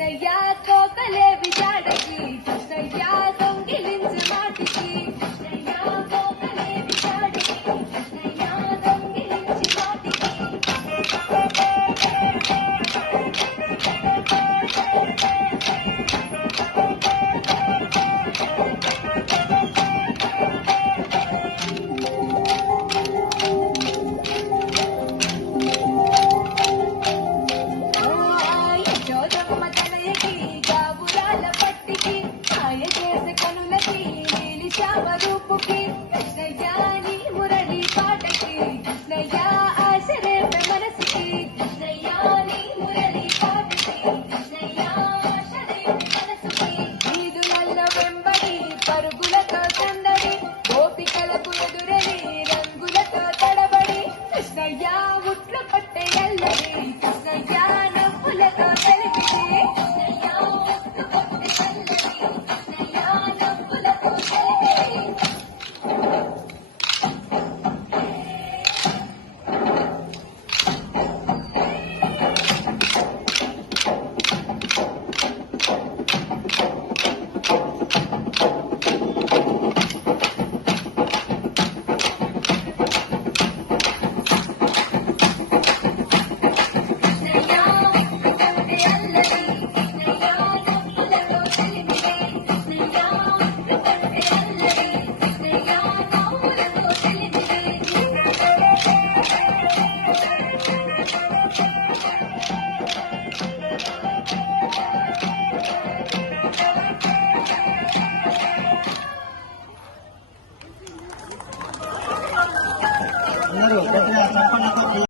కృష్ణయ్య కోకలేవి జాడకి కృష్ణయ్య దొంగిలించు మాటికి కృష్ణయ్య కోకలేవి జాడకి కృష్ణయ్య దొంగిలించు మాటికి రూపుకి కృష్ణయ్య నీ మురళి పాటకి కృష్ణయ్య ఆశరేప మనసుకి కృష్ణయ్య నీ మురళి పాటకి కృష్ణయ్య ఆశరేప మనసుకి వీధులలో వెంబడి పరుగులతో సందడి గోపికలకు ఎదురని రంగులతో తడబడి కృష్ణయ్య ఉట్లు కొట్టే ఎల్లడి కృష్ణయ్య నవ్వులతో తెలిపిది కృష్ణయ్య ఉట్లు కొట్టే ఎల్లడి కృష్ణయ్య నవ్వులతో తెలిపిది అందరూ